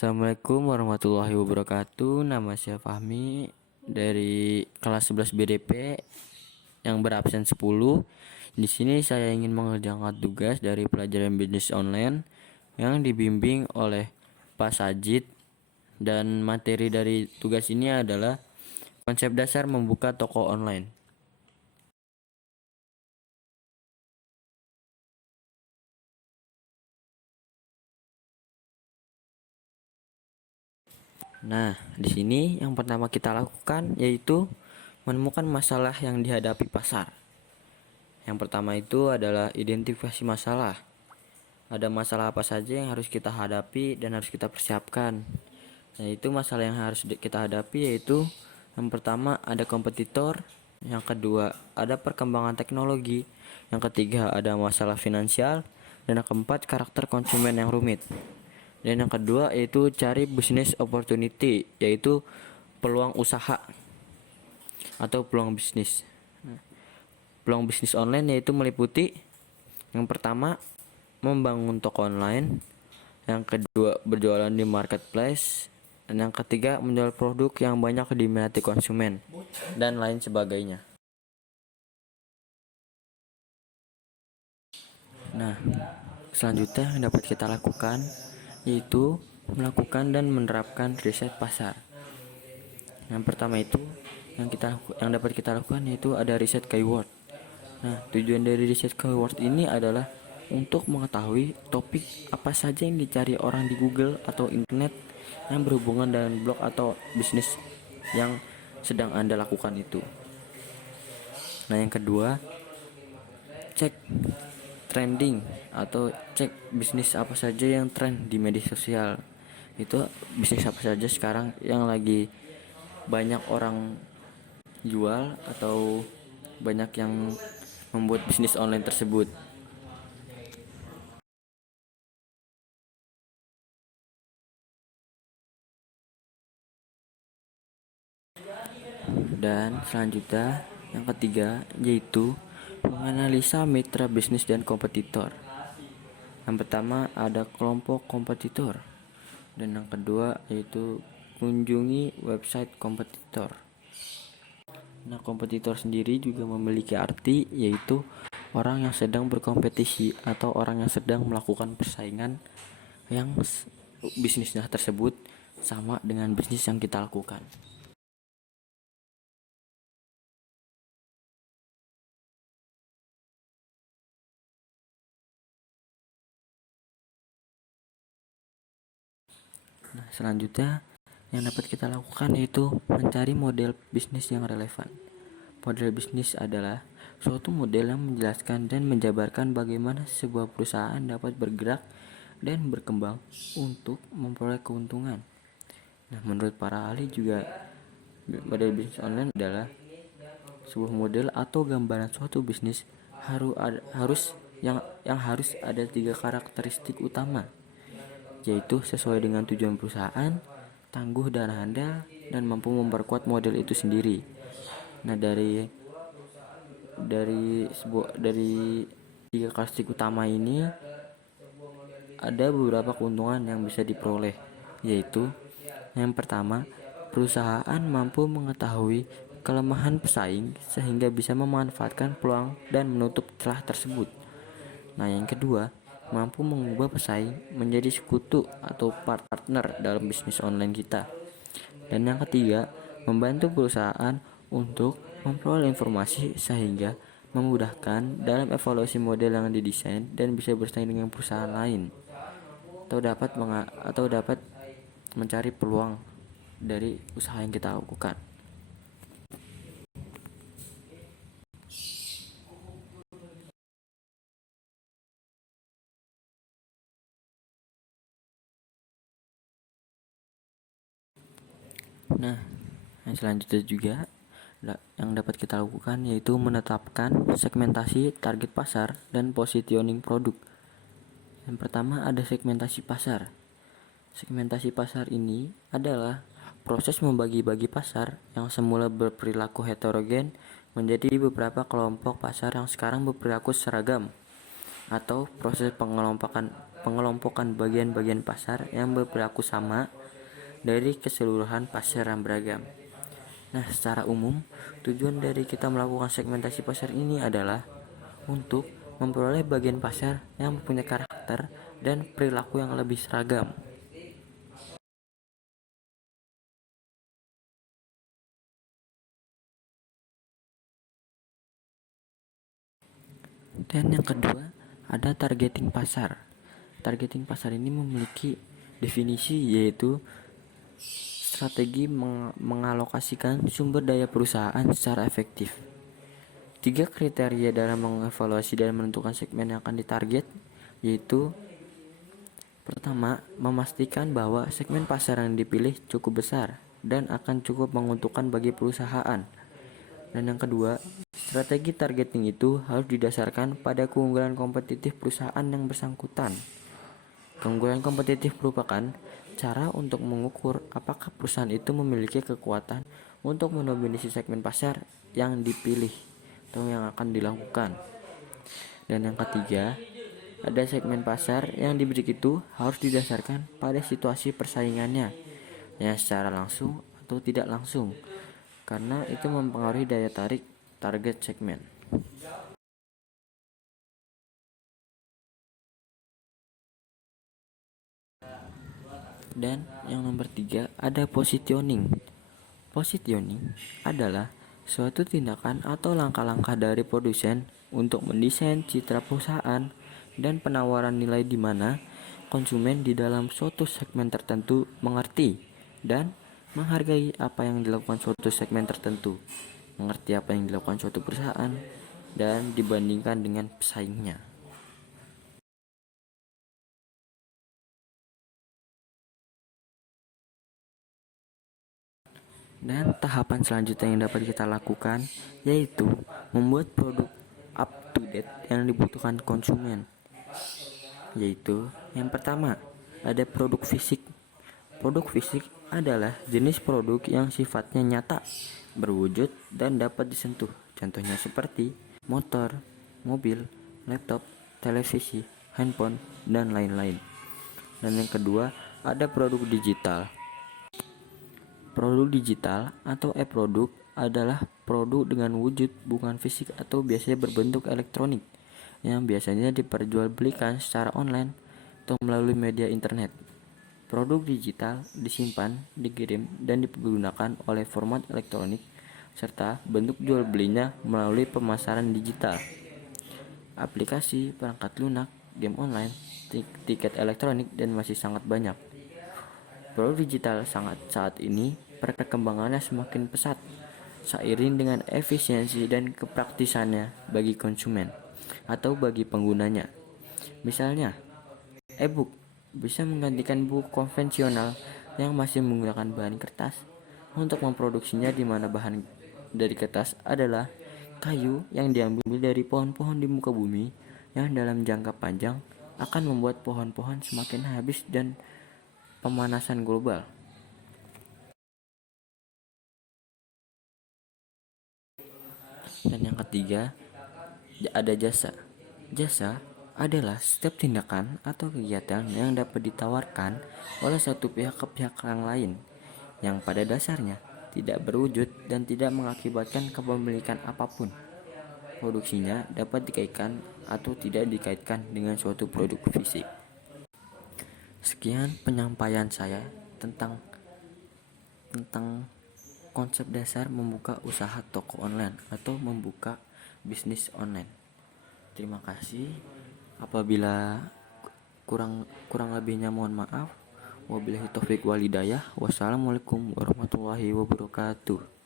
Assalamualaikum warahmatullahi wabarakatuh. Nama saya Fahmi dari kelas 11 BDP yang berabsen 10. Di sini saya ingin mengerjakan tugas dari pelajaran bisnis online yang dibimbing oleh Pak Sajid, dan materi dari tugas ini adalah konsep dasar membuka toko online. Nah, di sini yang pertama kita lakukan yaitu menemukan masalah yang dihadapi pasar. Yang pertama itu adalah identifikasi masalah. Ada masalah apa saja yang harus kita hadapi dan harus kita persiapkan. Nah, itu masalah yang harus kita hadapi yaitu yang pertama ada kompetitor, yang kedua ada perkembangan teknologi, yang ketiga ada masalah finansial, dan yang keempat karakter konsumen yang rumit. Dan yang kedua yaitu cari business opportunity, yaitu peluang usaha atau peluang bisnis. Peluang bisnis online yaitu meliputi yang pertama membangun toko online, yang kedua berjualan di marketplace, dan yang ketiga menjual produk yang banyak diminati konsumen dan lain sebagainya. Nah, selanjutnya yang dapat kita lakukan yaitu melakukan dan menerapkan riset pasar. Yang pertama itu yang dapat kita lakukan yaitu ada riset keyword. Nah, tujuan dari riset keyword ini adalah untuk mengetahui topik apa saja yang dicari orang di Google atau internet yang berhubungan dengan blog atau bisnis yang sedang Anda lakukan itu. Nah, yang kedua, cek trending atau cek bisnis apa saja yang tren di media sosial. Itu bisnis apa saja sekarang yang lagi banyak orang jual atau banyak yang membuat bisnis online tersebut. Dan selanjutnya yang ketiga yaitu menganalisa mitra bisnis dan kompetitor. Yang pertama ada kelompok kompetitor, dan yang kedua yaitu kunjungi website kompetitor. Nah, kompetitor sendiri juga memiliki arti yaitu orang yang sedang berkompetisi atau orang yang sedang melakukan persaingan yang bisnisnya tersebut sama dengan bisnis yang kita lakukan. Nah, selanjutnya yang dapat kita lakukan yaitu mencari model bisnis yang relevan. Model bisnis adalah suatu model yang menjelaskan dan menjabarkan bagaimana sebuah perusahaan dapat bergerak dan berkembang untuk memperoleh keuntungan. Nah, menurut para ahli juga model bisnis online adalah sebuah model atau gambaran suatu bisnis yang harus ada 3 karakteristik utama, yaitu sesuai dengan tujuan perusahaan, tangguh dan handal, dan mampu memperkuat model itu sendiri. Nah, dari 3 karakteristik utama ini ada beberapa keuntungan yang bisa diperoleh, yaitu yang pertama, perusahaan mampu mengetahui kelemahan pesaing sehingga bisa memanfaatkan peluang dan menutup celah tersebut. Nah, yang kedua, mampu mengubah pesaing menjadi sekutu atau partner dalam bisnis online kita. Dan yang ketiga, membantu perusahaan untuk memperoleh informasi sehingga memudahkan dalam evaluasi model yang didesain dan bisa bersaing dengan perusahaan lain, atau dapat mencari peluang dari usaha yang kita lakukan. Nah, yang selanjutnya juga yang dapat kita lakukan yaitu menetapkan segmentasi target pasar dan positioning produk. Yang pertama ada segmentasi pasar. Segmentasi pasar ini adalah proses membagi-bagi pasar yang semula berperilaku heterogen menjadi beberapa kelompok pasar yang sekarang berperilaku seragam, atau proses pengelompokan pengelompokan bagian-bagian pasar yang berperilaku sama dari keseluruhan pasar yang beragam. Nah, secara umum, tujuan dari kita melakukan segmentasi pasar ini adalah untuk memperoleh bagian pasar yang mempunyai karakter dan perilaku yang lebih seragam. Dan yang kedua, ada targeting pasar. Targeting pasar ini memiliki definisi, yaitu strategi mengalokasikan sumber daya perusahaan secara efektif. 3 kriteria dalam mengevaluasi dan menentukan segmen yang akan ditarget, yaitu pertama, memastikan bahwa segmen pasar yang dipilih cukup besar dan akan cukup menguntungkan bagi perusahaan. Dan yang kedua, strategi targeting itu harus didasarkan pada keunggulan kompetitif perusahaan yang bersangkutan. Keunggulan kompetitif merupakan cara untuk mengukur apakah perusahaan itu memiliki kekuatan untuk mendominasi segmen pasar yang dipilih atau yang akan dilakukan. Dan yang ketiga, ada segmen pasar yang diberi itu harus didasarkan pada situasi persaingannya, yang secara langsung atau tidak langsung, karena itu mempengaruhi daya tarik target segmen. Dan yang nomor 3, ada positioning. Positioning adalah suatu tindakan atau langkah-langkah dari produsen untuk mendesain citra perusahaan dan penawaran nilai di mana konsumen di dalam suatu segmen tertentu mengerti dan menghargai apa yang dilakukan suatu segmen tertentu, mengerti apa yang dilakukan suatu perusahaan, dan dibandingkan dengan pesaingnya. Dan tahapan selanjutnya yang dapat kita lakukan yaitu membuat produk up to date yang dibutuhkan konsumen. Yaitu yang pertama, ada produk fisik. Produk fisik adalah jenis produk yang sifatnya nyata, berwujud dan dapat disentuh. Contohnya seperti motor, mobil, laptop, televisi, handphone, dan lain-lain. Dan yang kedua, ada produk digital. Produk digital atau e-produk adalah produk dengan wujud bukan fisik atau biasanya berbentuk elektronik yang biasanya diperjualbelikan secara online atau melalui media internet. Produk digital disimpan, dikirim, dan digunakan oleh format elektronik serta bentuk jual belinya melalui pemasaran digital, aplikasi, perangkat lunak, game online, tiket elektronik, dan masih sangat banyak. Produk digital saat ini perkembangannya semakin pesat seiring dengan efisiensi dan kepraktisannya bagi konsumen atau bagi penggunanya. Misalnya, e-book bisa menggantikan buku konvensional yang masih menggunakan bahan kertas untuk memproduksinya, di mana bahan dari kertas adalah kayu yang diambil dari pohon-pohon di muka bumi yang dalam jangka panjang akan membuat pohon-pohon semakin habis dan pemanasan global. Dan yang ketiga, ada jasa. Jasa adalah setiap tindakan atau kegiatan yang dapat ditawarkan oleh satu pihak ke pihak yang lain, yang pada dasarnya tidak berwujud dan tidak mengakibatkan kepemilikan apapun. Produksinya dapat dikaitkan atau tidak dikaitkan dengan suatu produk fisik. Sekian penyampaian saya tentang konsep dasar membuka usaha toko online atau membuka bisnis online. Terima kasih. Apabila kurang lebihnya mohon maaf. Wabillahi taufik walhidayah. Wassalamualaikum warahmatullahi wabarakatuh.